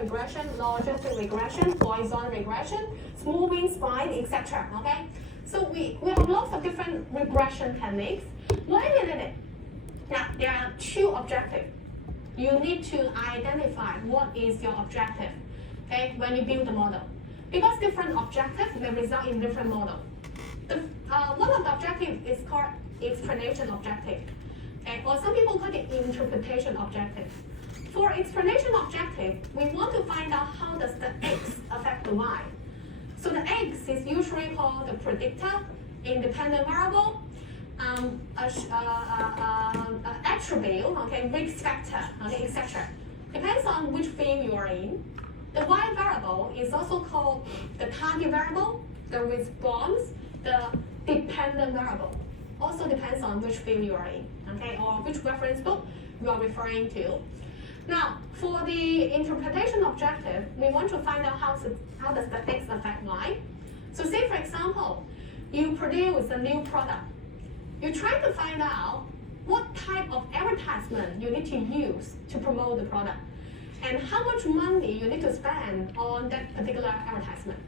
regression, logistic regression, Poisson regression, smoothing, spline, etc. Okay, so we have lots of different regression techniques. Why we need it? Now there are two objectives. You need to identify what is your objective, okay, when you build the model, because different objectives may result in different model. One of the objectives is called explanation objective, okay, or some people call it interpretation objective. For explanation objective, we want to find out how does the X affect the Y. So the X is usually called the predictor, independent variable, attribute, okay, risk factor, okay, etc. Depends on which field you are in. The Y variable is also called the target variable, the response, the dependent variable. Also depends on which field you are in, okay, or which reference book you are referring to. Now, for the interpretation objective, we want to find out how does the X affect Y. So say, for example, you produce a new product. You try to find out what type of advertisement you need to use to promote the product, and how much money you need to spend on that particular advertisement.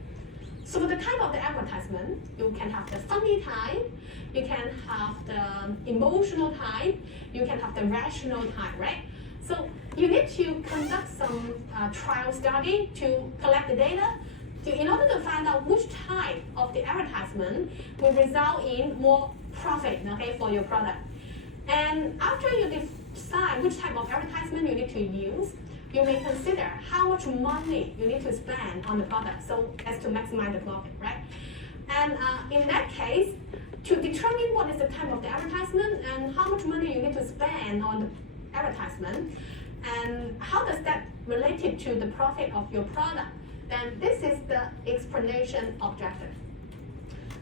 So for the type of the advertisement, you can have the funny type, you can have the emotional type, you can have the rational type, right? So you need to conduct some trial study to collect the data in order to find out which type of the advertisement will result in more profit, okay, for your product. And after you decide which type of advertisement you need to use, you may consider how much money you need to spend on the product so as to maximize the profit, right? And in that case, to determine what is the type of the advertisement and how much money you need to spend on the advertisement, and how does that relate to the profit of your product, then this is the explanation objective.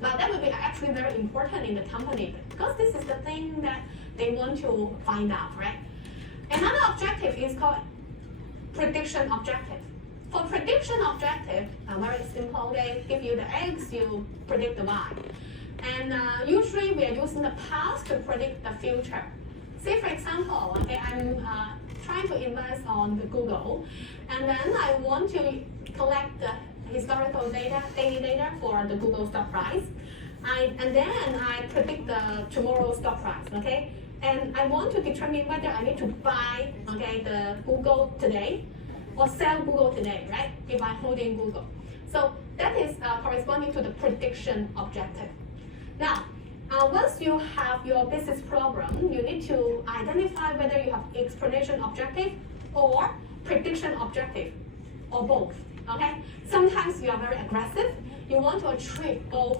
Now that will be actually very important in the company because this is the thing that they want to find out, right? Another objective is called prediction objective. For prediction objective, very simple, they give you the X, you predict the Y. And usually we are using the past to predict the future. Say for example, okay, I'm trying to invest on the Google, and then I want to collect the historical data, daily data for the Google stock price. And then I predict the tomorrow stock price, okay? And I want to determine whether I need to buy, okay, the Google today or sell Google today, right? If I'm holding Google. So that is corresponding to the prediction objective. Now, once you have your business problem, you need to identify whether you have explanation objective or prediction objective, or both, okay? Sometimes you are very aggressive. You want to achieve both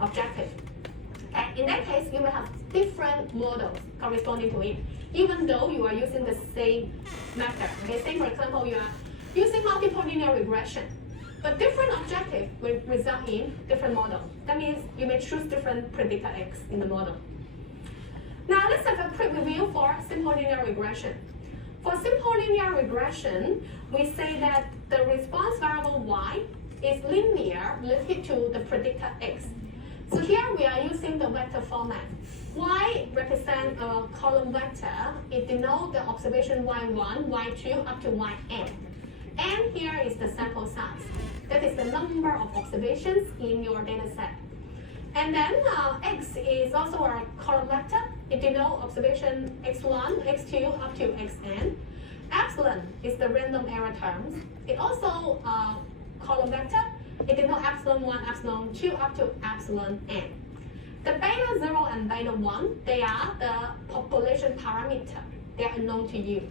objectives. Okay? In that case, you may have different models corresponding to it, even though you are using the same method. Okay? Say, for example, you are using multiple linear regression, but different objectives will result in different models. That means you may choose different predictor X in the model. Now let's have a quick review for simple linear regression. For simple linear regression, we say that the response variable Y is linear related to the predictor X. So here we are using the vector format. Y represents a column vector. It denotes the observation Y1, Y2 up to Yn. N here is the sample size. That is the number of observations in your data set. And then X is also a column vector. It denotes observation X1, X2 up to Xn. Epsilon is the random error terms. It also column vector. It denotes epsilon 1, epsilon 2 up to epsilon n. The beta 0 and beta 1, they are the population parameter. They are unknown to you.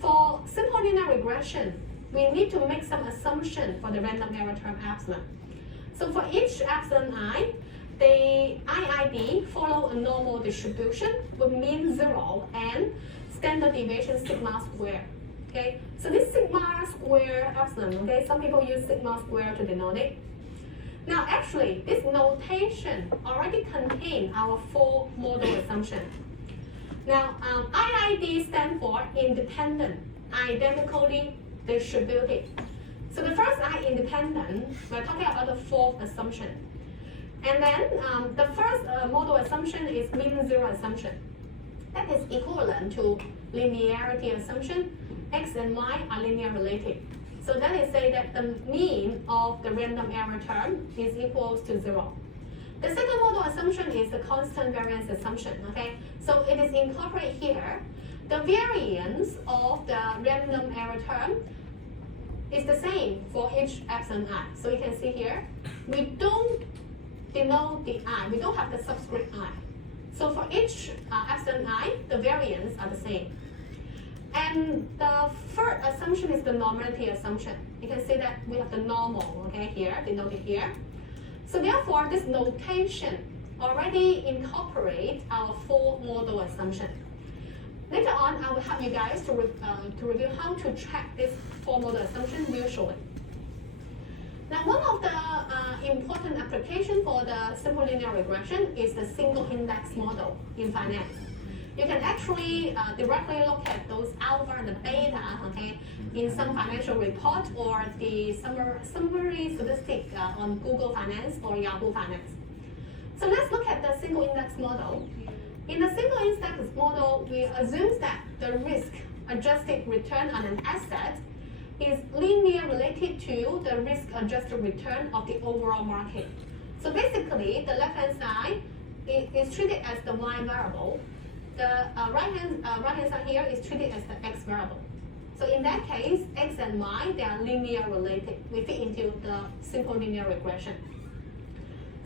For simple linear regression, we need to make some assumption for the random error term epsilon. So for each epsilon I, the IID follow a normal distribution with mean 0 and standard deviation sigma square. Okay, so this sigma square epsilon, okay, some people use sigma square to denote it. Now actually, this notation already contains our full model assumption. Now, IID stands for independent, identically distributed. So the first I, independent, we're talking about the fourth assumption. And then the first model assumption is mean 0 assumption. That is equivalent to linearity assumption. X and Y are linear related. So that is say that the mean of the random error term is equals to 0. The second model assumption is the constant variance assumption, okay? So it is incorporated here. The variance of the random error term is the same for each x and I. So you can see here, we don't denote the I, we don't have the subscript I. So for each x and I, the variance are the same. And the third assumption is the normality assumption. You can see that we have the normal, okay, here, denoted here. So therefore, this notation already incorporates our four model assumption. Later on, I will help you guys to review how to track this four model assumption visually. Now, one of the important application for the simple linear regression is the single index model in finance. You can actually directly look at those alpha and the beta, okay, in some financial report or the summary statistic on Google Finance or Yahoo Finance. So let's look at the single index model. In the single index model, we assume that the risk-adjusted return on an asset is linear related to the risk-adjusted return of the overall market. So basically, the left-hand side is treated as the y variable. The right-hand side here is treated as the x variable. So in that case, x and y, they are linear related. We fit into the simple linear regression.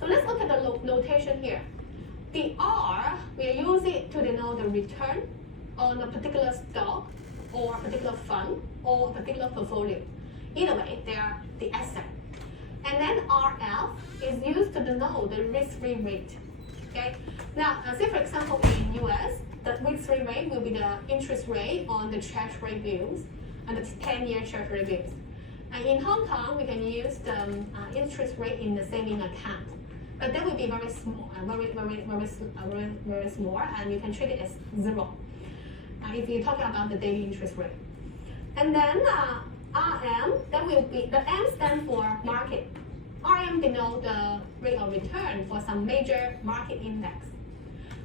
So let's look at the notation here. The R, we are using to denote the return on a particular stock or a particular fund or a particular portfolio. Either way, they are the asset. And then RF is used to denote the risk-free rate. Okay. Now, say for example, in US, the risk-free rate will be the interest rate on the treasury bills and the 10-year treasury bills. And in Hong Kong, we can use the interest rate in the saving account, but that will be very small, very small, and you can treat it as 0 if you're talking about the daily interest rate. And then RM, that will be the M stands for market. RM denote the rate of return for some major market index.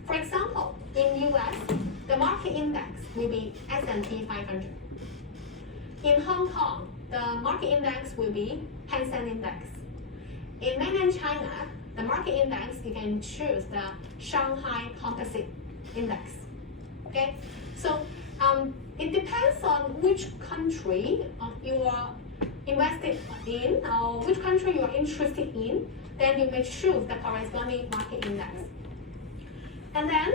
For example, in US, the market index will be S&P 500. In Hong Kong, the market index will be Hang Seng Index. In mainland China, the market index, you can choose the Shanghai Composite Index. Okay, so it depends on which country you are invested in or which country you are interested in, then you may choose the corresponding market index. And then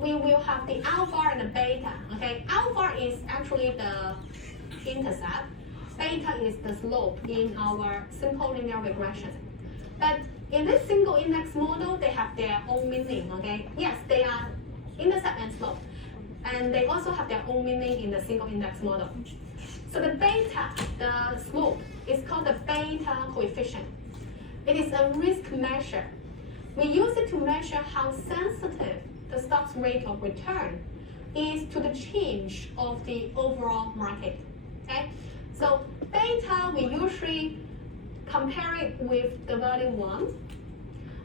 we will have the alpha and the beta. Okay, alpha is actually the intercept, beta is the slope in our simple linear regression. But in this single index model, they have their own meaning. Okay, yes, they are intercept and slope, and they also have their own meaning in the single index model. So the beta, the slope, is called the beta coefficient. It is a risk measure. We use it to measure how sensitive the stock's rate of return is to the change of the overall market. Okay? So beta, we usually compare it with the value 1.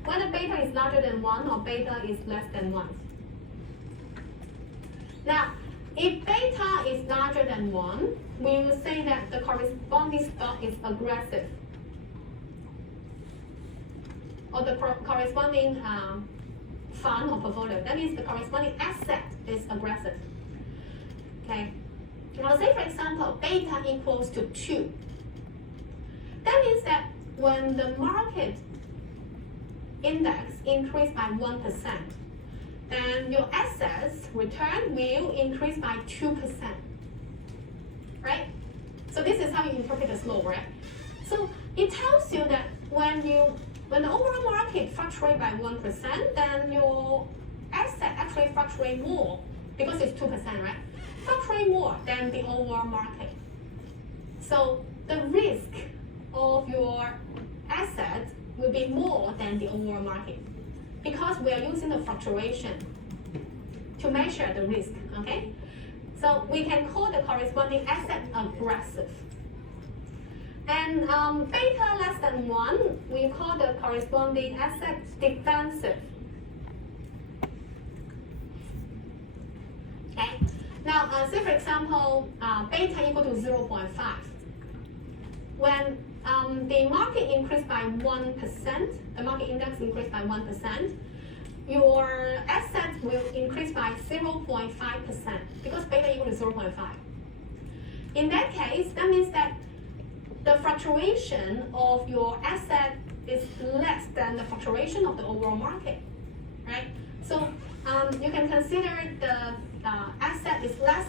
Whether beta is larger than 1 or beta is less than 1. Now, if beta is larger than 1, we will say that the corresponding stock is aggressive, or the corresponding fund or portfolio. That means the corresponding asset is aggressive. Okay. Now, say for example, beta equals to 2. That means that when the market index increase by 1%, then your assets return will increase by 2%, right? So this is how you interpret the slope, right? So it tells you that when the overall market fluctuates by 1%, then your asset actually fluctuate more because it's 2%, right? Fluctuate more than the overall market. So the risk of your asset will be more than the overall market, because we are using the fluctuation to measure the risk, okay? So we can call the corresponding asset aggressive. And beta less than 1, we call the corresponding asset defensive. Okay? Now, say for example, beta equal to 0.5. When the market increased by 1%, the market index increased by 1%, your asset will increase by 0.5% because beta equal to 0.5. In that case, that means that the fluctuation of your asset is less than the fluctuation of the overall market, right? So you can consider the asset is less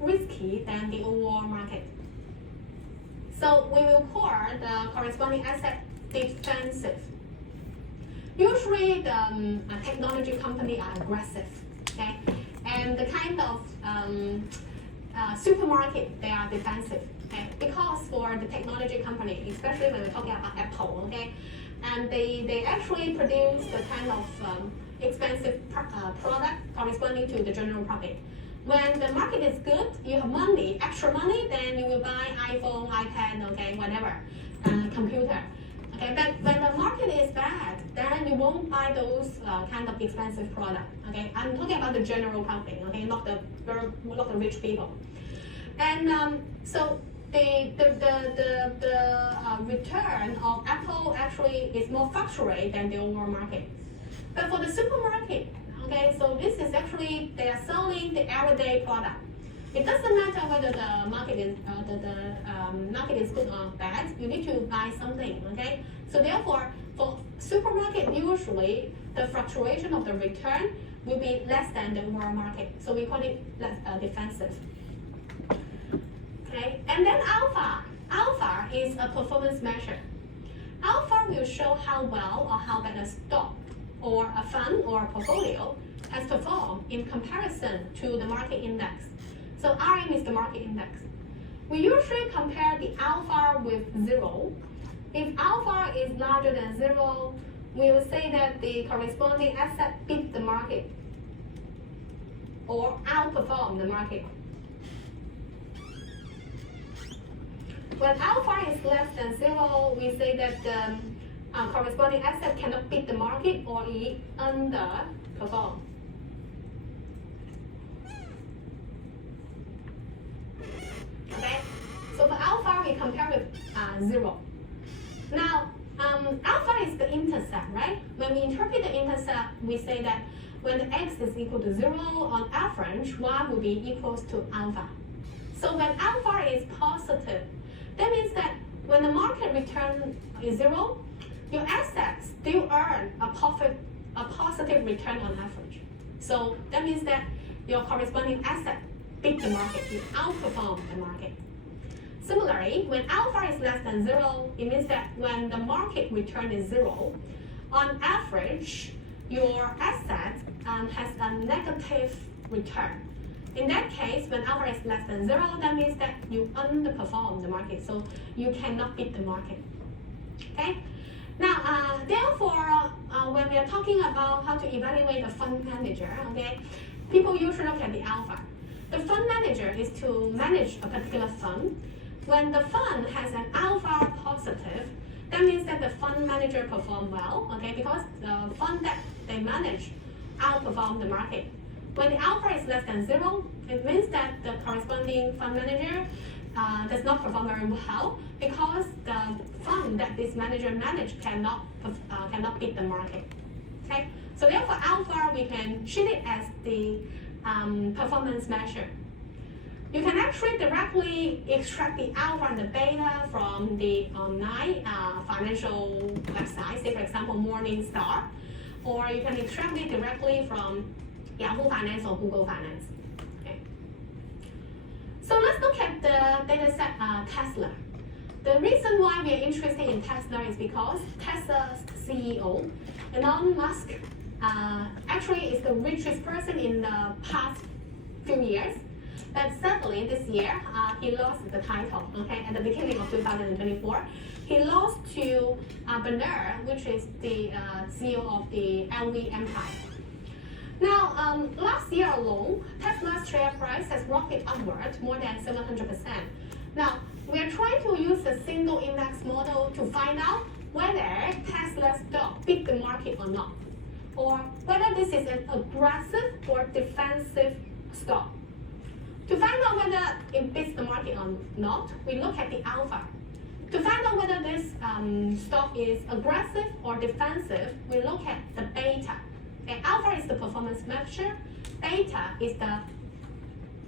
risky than the overall market. So we will call the corresponding asset defensive. Usually the technology company are aggressive, okay? And the kind of supermarket, they are defensive, okay? Because for the technology company, especially when we're talking about Apple, okay? And they actually produce the kind of expensive product corresponding to the general public. When the market is good, you have money, extra money, then you will buy iPhone, iPad, okay, whatever, computer. Okay, but when the market is bad, then you won't buy those kind of expensive product. Okay, I'm talking about the general public. Okay, not the rich people. And so the return of Apple actually is more fluctuate than the overall market. But for the supermarket, okay, so this is actually they are selling the everyday product. It doesn't matter whether the market is market is good or bad. You need to buy something, okay? So therefore, for supermarket, usually the fluctuation of the return will be less than the overall market. So we call it less defensive. Okay, and then alpha. Alpha is a performance measure. Alpha will show how well or how bad a stock or a fund or a portfolio has performed in comparison to the market index. So RM is the market index. We usually compare the alpha with 0. If alpha is larger than 0, we will say that the corresponding asset beat the market or outperform the market. When alpha is less than 0, we say that the corresponding asset cannot beat the market or it underperform. Okay, so for alpha we compare with 0. Now, alpha is the intercept, right? When we interpret the intercept, we say that when the x is equal to 0, on average, y will be equals to alpha. So when alpha is positive, that means that when the market return is 0, your assets still earn a positive return on average. So that means that your corresponding asset beat the market, you outperform the market. Similarly, when alpha is less than 0, it means that when the market return is 0, on average, your asset has a negative return. In that case, when alpha is less than 0, that means that you underperform the market, so you cannot beat the market. Okay? Now, therefore, when we are talking about how to evaluate a fund manager, okay, people usually look at the alpha. The fund manager is to manage a particular fund. When the fund has an alpha positive, that means that the fund manager performed well, okay, because the fund that they manage outperform the market. When the alpha is less than 0, it means that the corresponding fund manager does not perform very well because the fund that this manager managed cannot beat the market. Okay, so therefore alpha we can treat it as the performance measure. You can actually directly extract the alpha and the beta from the online financial websites, say for example Morningstar, or you can extract it directly from Yahoo Finance or Google Finance. Okay. So let's look at the data set Tesla. The reason why we are interested in Tesla is because Tesla's CEO, Elon Musk, actually is the richest person in the past few years. But sadly, this year, he lost the title, okay, at the beginning of 2024. He lost to Bernard, which is the CEO of the LV Empire. Now, last year alone, Tesla's share price has rocketed upward more than 700%. Now, we are trying to use a single index model to find out whether Tesla's stock beat the market or not, or whether this is an aggressive or defensive stock. To find out whether it beats the market or not, we look at the alpha. To find out whether this stock is aggressive or defensive, we look at the beta. Okay, alpha is the performance measure, beta is the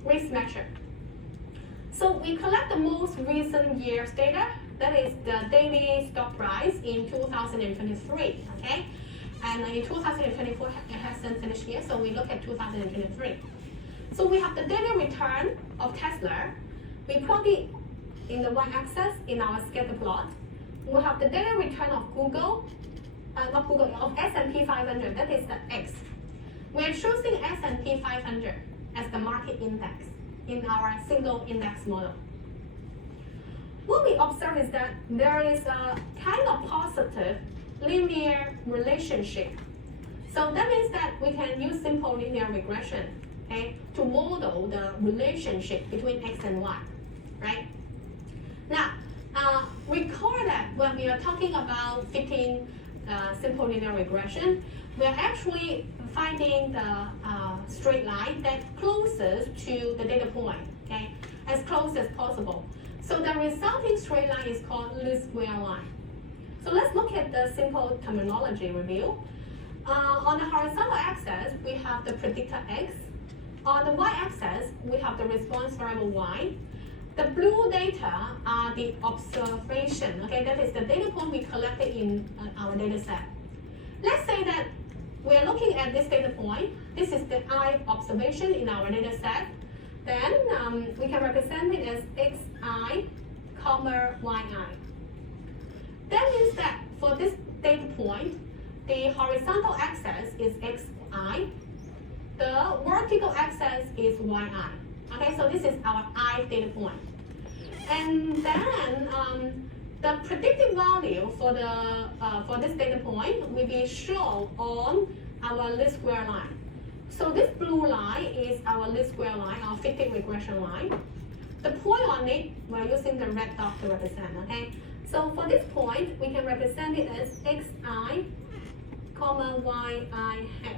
risk measure. So we collect the most recent year's data, that is the daily stock price in 2023, okay? And in 2024, it hasn't finished yet, so we look at 2023. So we have the daily return of Tesla. We plot it in the y-axis in our scatter plot. We have the daily return of Google, of S&P 500, that is the X. We are choosing S&P 500 as the market index in our single index model. What we observe is that there is a kind of positive linear relationship. So that means that we can use simple linear regression, okay, to model the relationship between X and Y, right? Now, recall that when we are talking about fitting simple linear regression, we are actually finding the straight line that closest to the data point, okay, as close as possible. So the resulting straight line is called least square line. So let's look at the simple terminology review. On the horizontal axis, we have the predictor X. On the y-axis, we have the response variable Y. The blue data are the observation, okay, that is the data point we collected in our data set. Let's say that we are looking at this data point. This is the I observation in our data set. Then we can represent it as xi, comma yi. That means that for this data point, the horizontal axis is xi, the vertical axis is yi. Okay, so this is our I data point. And then the predicted value for this data point will be shown on our least square line. So this blue line is our least square line, our fitting regression line. The point on it, we're using the red dot to represent, okay? So for this point, we can represent it as xi, comma yi hat.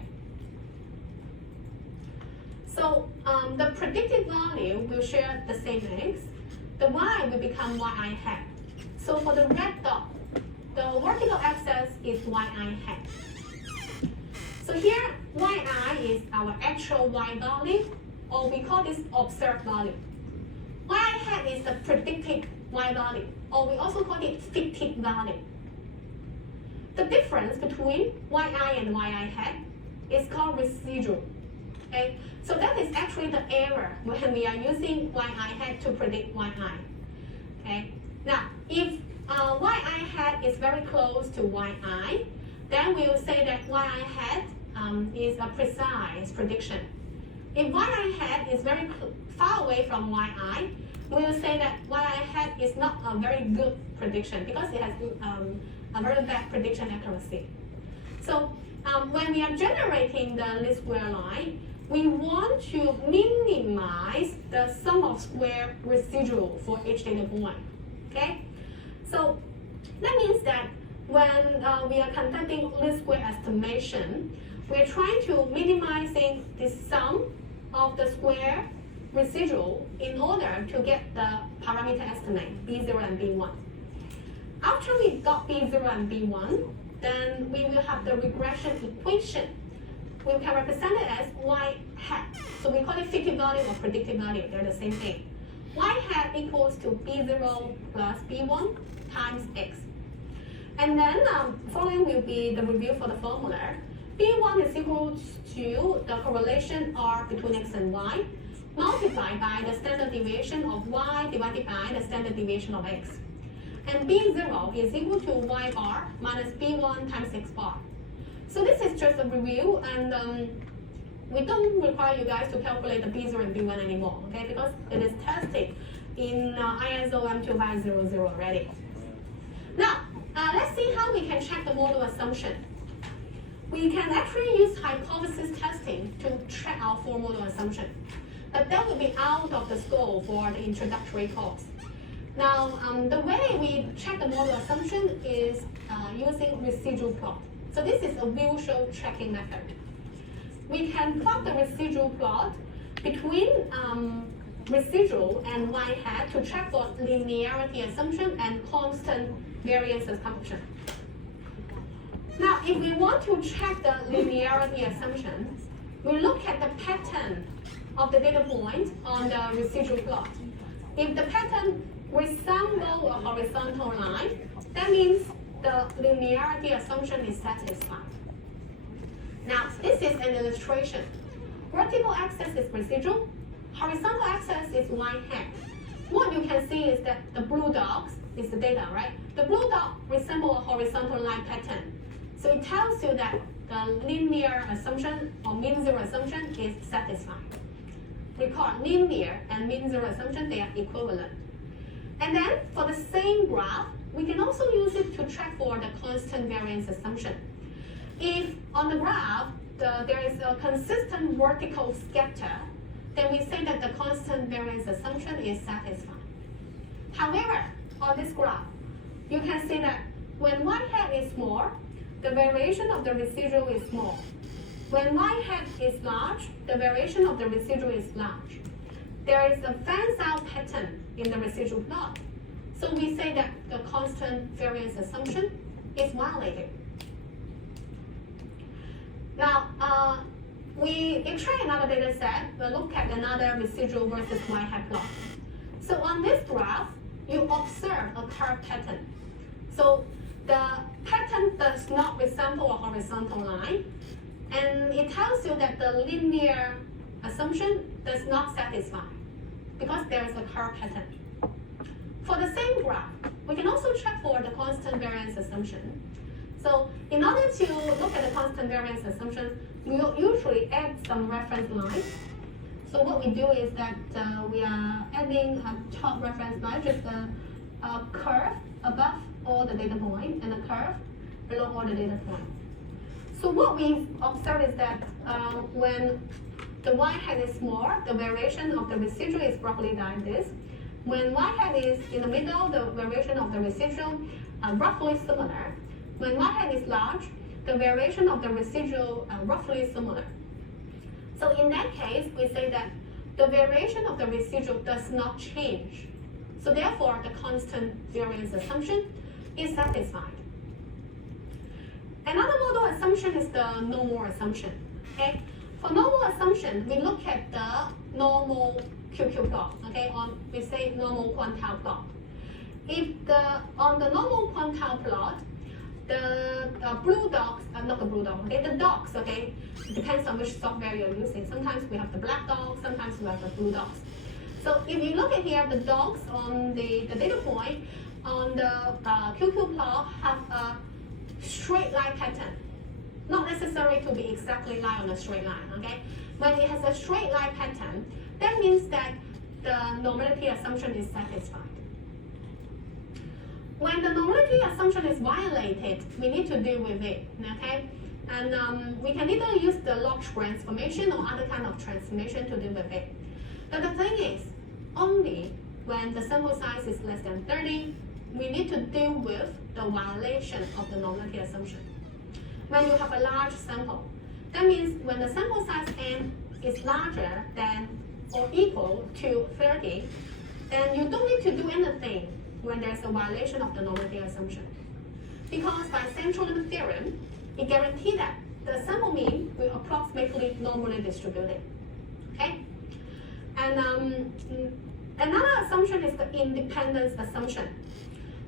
So the predicted value will share the same x. The y will become yi hat. So for the red dot, the vertical axis is yi hat. So here, yi is our actual y value, or we call this observed value. Y hat is the predicted y value, or we also call it fitted value. The difference between yi and yi hat is called residual. Okay? So that is actually the error when we are using yi hat to predict yi. Okay? Now, if yi hat is very close to yi, then we will say that yi hat is a precise prediction. If yi hat is very far away from yi, we will say that yi hat is not a very good prediction because it has a very bad prediction accuracy. So when we are generating the least square line, we want to minimize the sum of square residual for each data point. Okay? So that means that when we are conducting least square estimation, we're trying to minimizing the sum of the square residual in order to get the parameter estimate, B0 and B1. After we got B0 and B1, then we will have the regression equation. We can represent it as y hat. So we call it fitted value or predicted value. They're the same thing. Y hat equals to B0 plus B1 times X. And then following will be the review for the formula. B1 is equal to the correlation R between X and Y multiplied by the standard deviation of Y divided by the standard deviation of X. And B0 is equal to Y bar minus B1 times X bar. So this is just a review, and we don't require you guys to calculate the B0 and B1 anymore, okay? Because it is tested in ISO M2500 already. Now, let's see how we can check the model assumption. We can actually use hypothesis testing to check our full model assumption, but that will be out of the scope for the introductory course. Now, the way we check the model assumption is using residual plot. So this is a visual tracking method. We can plot the residual plot between residual and y-hat to check for linearity assumption and constant variance assumption. Now, if we want to check the linearity assumption, we look at the pattern of the data point on the residual plot. If the pattern resembles a horizontal line, that means the linearity assumption is satisfied. Now, this is an illustration. Vertical axis is residual, horizontal axis is y-hat. What you can see is that the blue dots is the data, right? The blue dot resembles a horizontal line pattern. So it tells you that the linear assumption or mean zero assumption is satisfied. Recall, linear and mean zero assumption, they are equivalent. And then for the same graph, we can also use it to check for the constant variance assumption. If on the graph, there is a consistent vertical scatter, then we say that the constant variance assumption is satisfied. However, on this graph, you can see that when y-hat is small, the variation of the residual is small. When y-hat is large, the variation of the residual is large. There is a fans-out pattern in the residual plot. So we say that the constant variance assumption is violated. Now, we try another data set. We'll look at another residual versus y-hat plot. So on this graph, you observe a curve pattern. So the pattern does not resemble a horizontal line, and it tells you that the linear assumption does not satisfy because there is a curve pattern. For the same graph, we can also check for the constant variance assumption. So in order to look at the constant variance assumption, we will usually add some reference lines. So what we do is that we are adding a top reference line, just a curve above all the data points and a curve below all the data points. So what we observe is that when the y-hat is small, the variation of the residual is roughly like this. When y-hat is in the middle, the variation of the residual are roughly similar. When y-hat is large, the variation of the residual are roughly similar. So in that case, we say that the variation of the residual does not change. So therefore, the constant variance assumption is satisfied. Another model assumption is the normal assumption. Okay? For normal assumption, we look at the normal QQ plot. Okay? We say normal quantile plot. If on the normal quantile plot, the blue dots, not the blue dot, okay, the dots, okay, it depends on which software you're using. Sometimes we have the black dots, sometimes we have the blue dots. So if you look at here, the dots on the data point on the QQ plot have a straight line pattern. Not necessary to be exactly line on a straight line, okay? When it has a straight line pattern, that means that the normality assumption is satisfied. When the normality assumption is violated, we need to deal with it, okay? And we can either use the log transformation or other kind of transformation to deal with it. But the thing is, only when the sample size is less than 30, we need to deal with the violation of the normality assumption. When you have a large sample, that means when the sample size n is larger than or equal to 30, then you don't need to do anything when there's a violation of the normality assumption. Because by central limit theorem, it guarantees that the sample mean will approximately normally distributed. Okay? And another assumption is the independence assumption.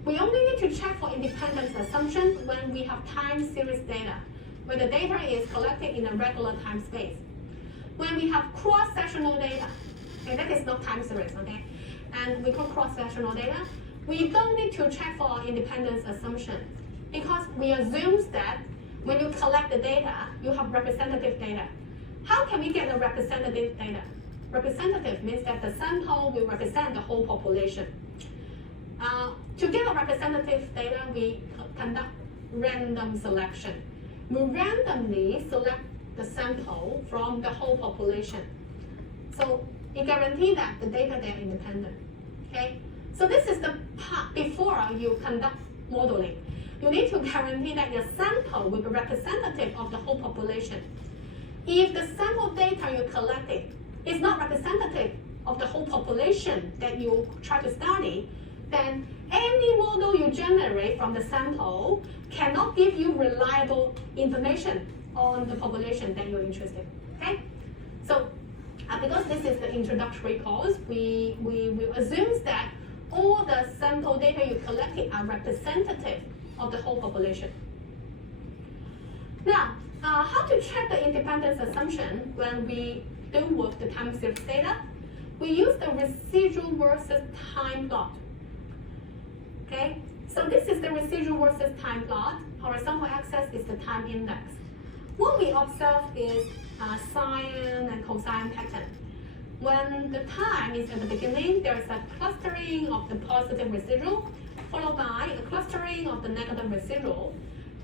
We only need to check for independence assumption when we have time series data, where the data is collected in a regular time space. When we have cross-sectional data, okay, that is not time series, okay? And we call cross-sectional data, we don't need to check for independence assumption because we assume that when you collect the data, you have representative data. How can we get the representative data? Representative means that the sample will represent the whole population. To get a representative data, we conduct random selection. We randomly select the sample from the whole population. So it guarantees that the data they are independent. Okay? So this is the part before you conduct modeling. You need to guarantee that your sample will be representative of the whole population. If the sample data you collected is not representative, of the whole population that you try to study, then any model you generate from the sample cannot give you reliable information on the population that you're interested in. Okay? So because this is the introductory course, we will assume that all the sample data you collected are representative of the whole population. Now, how to check the independence assumption when we deal with the time series data? We use the residual versus time plot. Okay, so this is the residual versus time plot. Horizontal axis is the time index. What we observe is sine and cosine pattern. When the time is at the beginning, there is a clustering of the positive residual, followed by a clustering of the negative residual,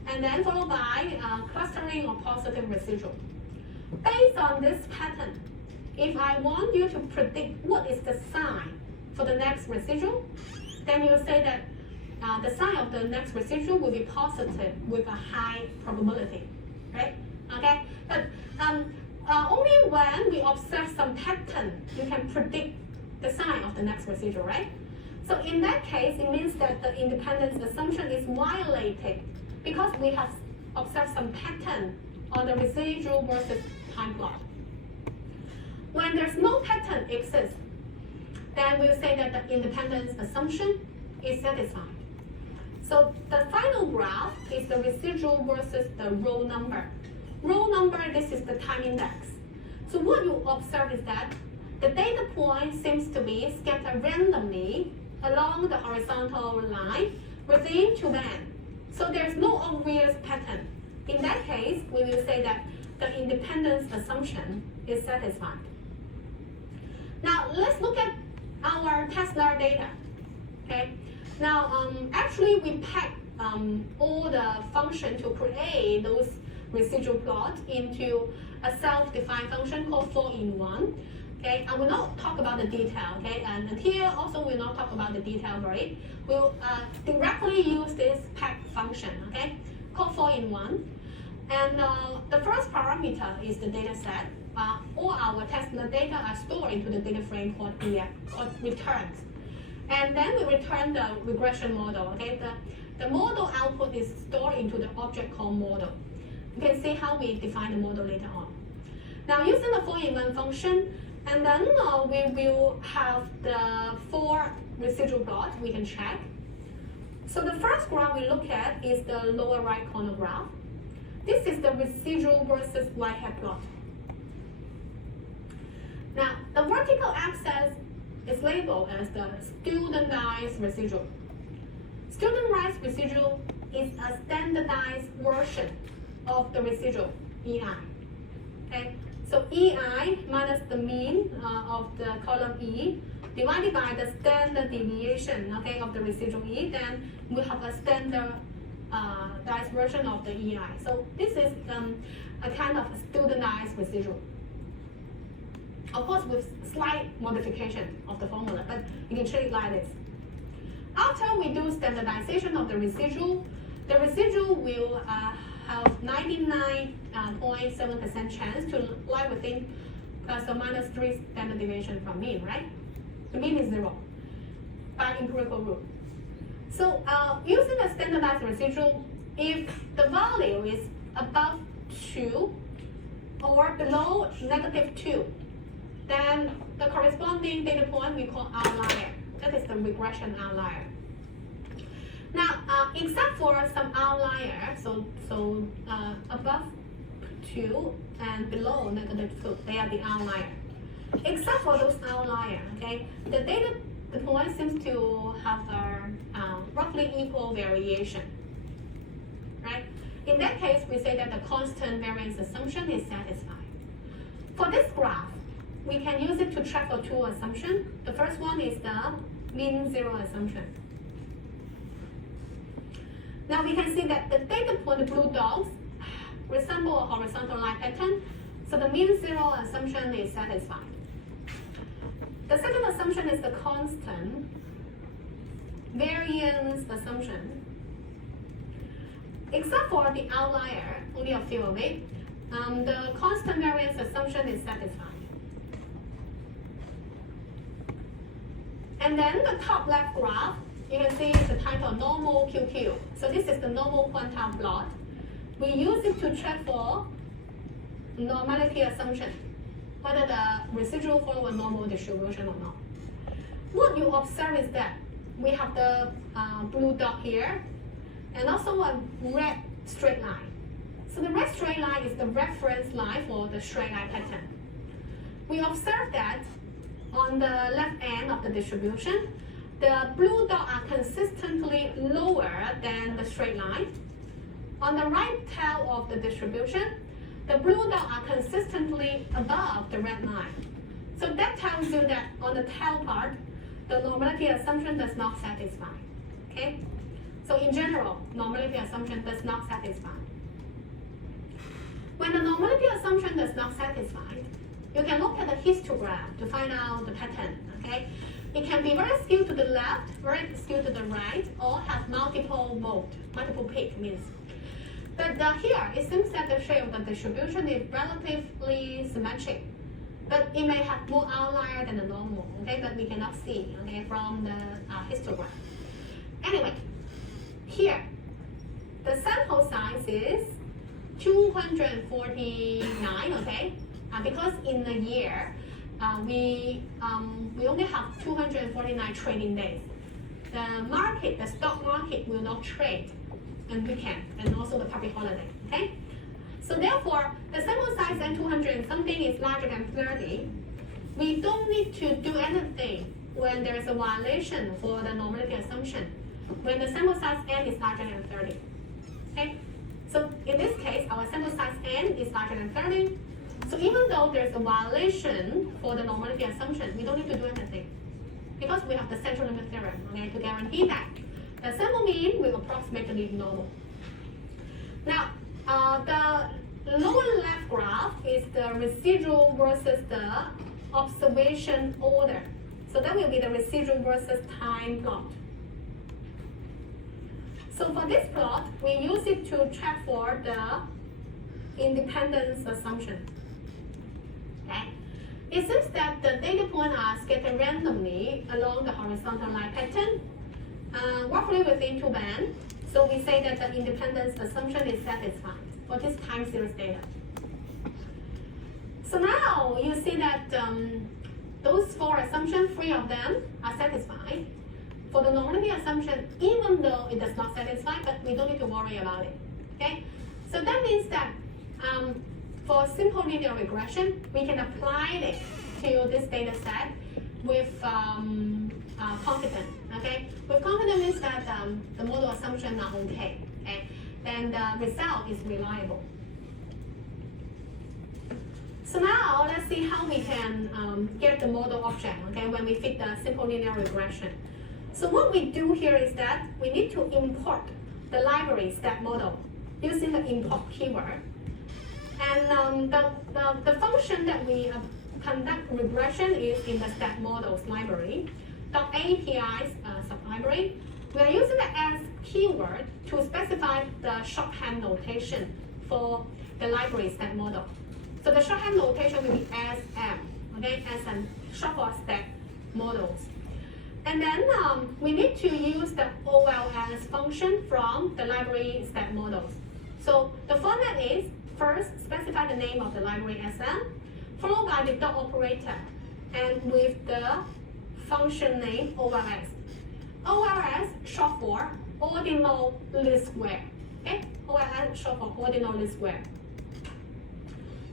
and then followed by a clustering of positive residual. Based on this pattern, if I want you to predict what is the sign for the next residual, then you say that the sign of the next residual will be positive with a high probability, right? Okay, but only when we observe some pattern, you can predict the sign of the next residual, right? So in that case, it means that the independence assumption is violated because we have observed some pattern on the residual versus time plot. When there's no pattern exists, then we'll say that the independence assumption is satisfied. So the final graph is the residual versus the row number. Row number, this is the time index. So what you observe is that the data point seems to be scattered randomly along the horizontal line within two bands. So there's no obvious pattern. In that case, we will say that the independence assumption is satisfied. Now let's look at our Tesla data. Okay. Now actually we pack all the functions to create those residual plots into a self-defined function called 4-in-1. Okay, I will not talk about the detail. Okay, and here also will not talk about the detail, right? We'll directly use this pack function. Okay, called 4-in-1. And the first parameter is the data set. All our Tesla data are stored into the data frame called returns. And then we return the regression model. Okay, the model output is stored into the object called model. You can see how we define the model later on. Now using the 4-in-1 function, and then we will have the 4 residual plots we can check. So the first graph we look at is the lower right corner graph. This is the residual versus y-hat plot. Now the vertical axis is labeled as the studentized residual. Studentized residual is a standardized version of the residual EI. Okay, so EI minus the mean of the column E divided by the standard deviation, okay, of the residual E, then we have a standardized version of the EI. So this is a kind of studentized residual. Of course, with slight modification of the formula, but you can treat it like this. After we do standardization of the residual will have 99.7% chance to lie within plus or minus 3 standard deviation from mean, right? The mean is 0 by empirical rule. So using the standardized residual, if the value is above 2 or below -2, then the corresponding data point we call outlier. That is the regression outlier. Now, except for some outlier, so above 2 and below -2, they are the outlier. Except for those outlier, okay, the point seems to have a roughly equal variation, right? In that case, we say that the constant variance assumption is satisfied. For this graph, we can use it to check for 2 assumptions. The first one is the mean 0 assumption. Now we can see that the data point, the blue dots, resemble a horizontal line pattern, so the mean 0 assumption is satisfied. The second assumption is the constant variance assumption. Except for the outlier, only a few of it, the constant variance assumption is satisfied. And then the top left graph, you can see it's the title normal QQ. So this is the normal quantile plot. We use it to check for normality assumption, whether the residual follow a normal distribution or not. What you observe is that we have the blue dot here, and also a red straight line. So the red straight line is the reference line for the straight line pattern. We observe that on the left end of the distribution, the blue dots are consistently lower than the straight line. On the right tail of the distribution, the blue dots are consistently above the red line. So that tells you that on the tail part, the normality assumption does not satisfy. Okay? So in general, normality assumption does not satisfy. When the normality assumption does not satisfy, you can look at the histogram to find out the pattern. Okay? It can be very skewed to the left, very skewed to the right, or have multiple mode, multiple peak means. But here, it seems that the shape of the distribution is relatively symmetric. But it may have more outlier than the normal, okay? But we cannot see, okay, from the histogram. Anyway, here, the sample size is 249, okay? Because in a year, we only have 249 trading days. The market, the stock market will not trade on weekend and also the public holiday, okay? So therefore, the sample size n 200 and something is larger than 30. We don't need to do anything when there is a violation for the normality assumption, when the sample size n is larger than 30, okay? So in this case, our sample size n is larger than 30. So even though there's a violation for the normality assumption, we don't need to do anything because we have the central limit theorem, okay, to guarantee that the sample mean will approximately normal. Now, the lower left graph is the residual versus the observation order. So that will be the residual versus time plot. So for this plot, we use it to check for the independence assumption. Okay? It seems that the data points are scattered randomly along the horizontal line pattern, roughly within two bands. So we say that the independence assumption is satisfied for this time series data. So now you see that those four assumptions, three of them are satisfied. For the normality assumption, even though it does not satisfy, but we don't need to worry about it. Okay? So that means that for simple linear regression, we can apply it to this data set with confidence. Okay? With confidence means that the model assumptions are okay. Okay? Then the result is reliable. So now let's see how we can get the model object, okay, when we fit the simple linear regression. So what we do here is that we need to import the library stat model using the import keyword. And the function that we conduct regression is in the stat models library, .apis sublibrary. We are using the as keyword to specify the shorthand notation for the library stat model. So the shorthand notation will be SM, okay, SM, short for stat models. And then we need to use the OLS function from the library stat models. So the format is first specify the name of the library SM, followed by the dot operator, and with the function name OLS. OLS short for ordinal least square. Okay? OLS short for ordinal least square.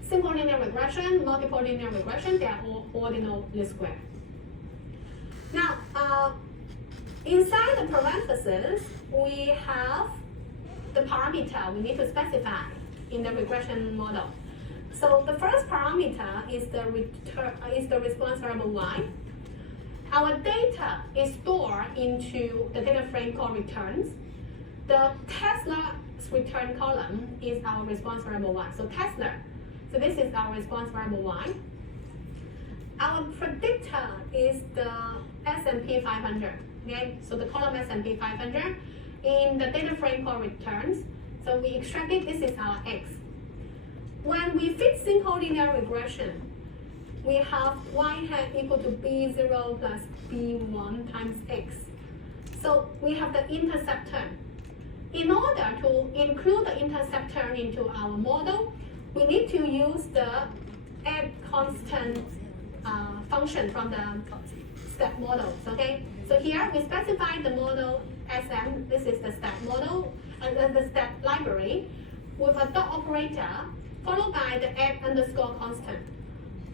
Simple linear regression, multiple linear regression, they are all ordinal least square. Now, inside the parentheses, we have the parameter we need to specify in the regression model. So the first parameter is the response variable y. Our data is stored into the data frame called returns. The Tesla's return column is our response variable y. So Tesla. So this is our response variable y. Our predictor is the S&P 500. Okay, so the column S&P 500 in the data frame called returns. So we extracted, this is our x. When we fit simple linear regression, we have y hat equal to b0 plus b1 times x. So we have the intercept term. In order to include the intercept term into our model, we need to use the add constant function from the step model. Okay, so here we specify the model SM. This is the step model and the step library with a dot operator followed by the add underscore constant.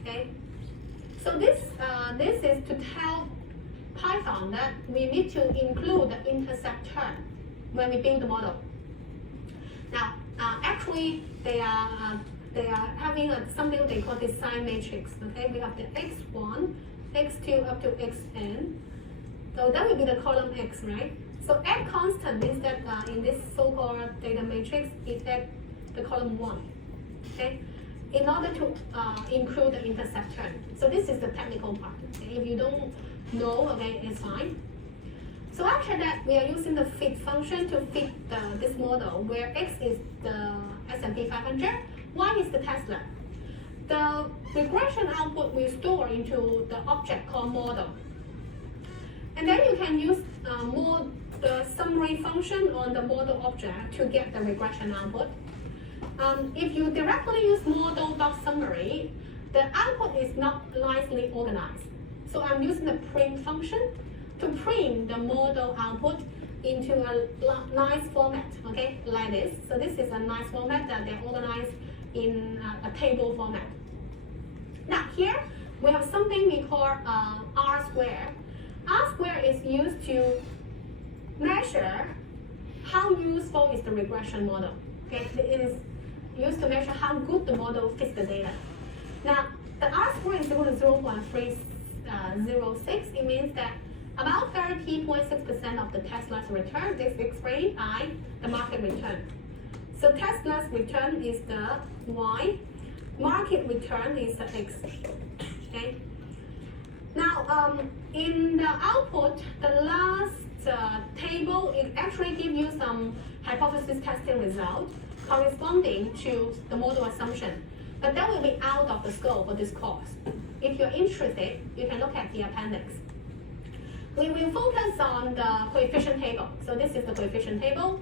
Okay, so this is to tell Python that we need to include the intercept term when we build the model. Now, actually, they are having something they call design matrix. Okay, we have the x1, x2 up to xn. So that will be the column x, right? So add constant means that in this so-called data matrix, it add the column 1. Okay, in order to include the intercept term. So this is the technical part. Okay? If you don't know, okay, it's fine. So after that, we are using the fit function to fit this model where x is the S&P 500, y is the Tesla. The regression output will store into the object called model. And then you can use the summary function on the model object to get the regression output. If you directly use model.summary, the output is not nicely organized. So I'm using the print function to print the model output into a nice format, okay, like this. So this is a nice format that they're organized in a table format. Now here, we have something we call R square. R square is used to measure how useful is the regression model. Okay, it is used to measure how good the model fits the data. Now, the R square is equal to 0.306. It means that about 30.6% of the Tesla's return is explained by the market return. So Tesla's return is the Y, market return is the X. Okay. Now, in the output, the last table, it actually gives you some hypothesis testing result corresponding to the model assumption. But that will be out of the scope of this course. If you're interested, you can look at the appendix. We will focus on the coefficient table. So this is the coefficient table.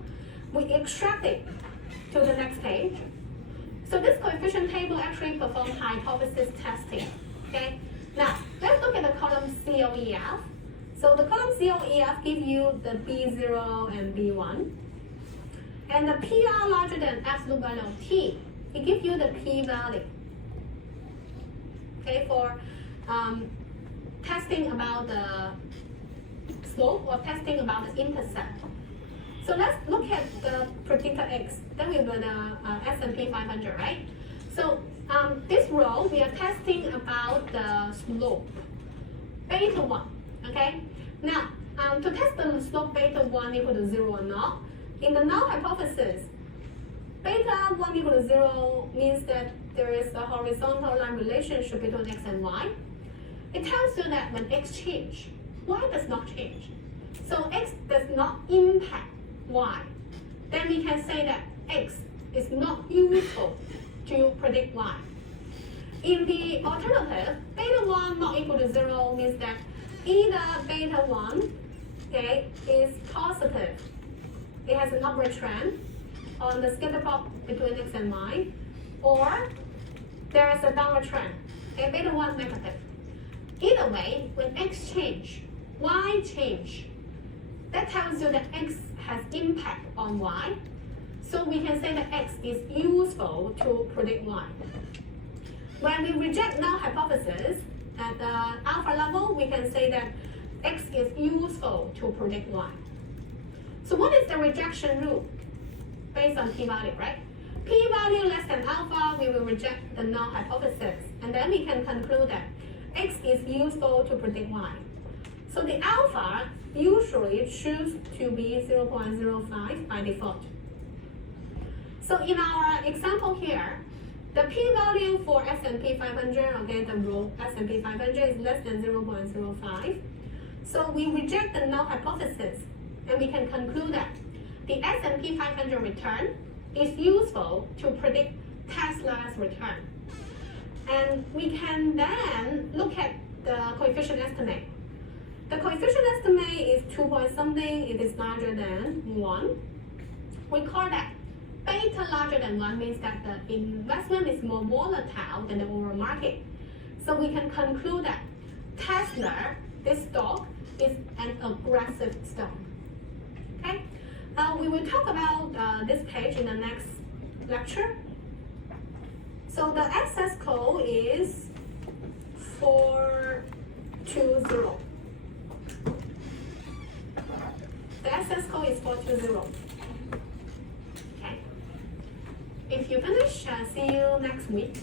We extract it to the next page. So this coefficient table actually performs hypothesis testing. Okay. Now, let's look at the column COEF. So the column COEF gives you the B0 and B1. And the PR larger than absolute value of T, it gives you the P value. Okay, for testing about the slope or testing about the intercept. So let's look at the predictor X. That will be the S&P 500, right? So this row, we are testing about the slope, beta 1, okay? Now, to test the slope beta 1 equal to 0 or not, in the null hypothesis, beta 1 equal to 0 means that there is a horizontal line relationship between X and Y. It tells you that when X change, Y does not change. So X does not impact Y. Then we can say that X is not useful to predict Y. In the alternative, beta 1 not equal to 0 means that either beta 1, okay, is positive. It has an upward trend on the scatter plot between X and Y, or there is a downward trend, okay, beta 1 negative. Either way, when X change, Y change, that tells you that X has impact on Y. So we can say that X is useful to predict Y. When we reject null hypothesis at the alpha level, we can say that X is useful to predict Y. So what is the rejection rule? Based on p-value, right? P-value less than alpha, we will reject the null hypothesis. And then we can conclude that X is useful to predict Y. So the alpha usually choose to be 0.05 by default. So in our example here, the p-value for S&P 500, okay, the row S&P 500 is less than 0.05. So we reject the null hypothesis, and we can conclude that the S&P 500 return is useful to predict Tesla's return. And we can then look at the coefficient estimate. The coefficient estimate is 2 point something, it is larger than 1. We call that beta larger than 1 means that the investment is more volatile than the overall market. So we can conclude that Tesla, this stock, is an aggressive stock. Okay? We will talk about this page in the next lecture. So the access code is 420. The access code is 420. Okay. If you finish, see you next week.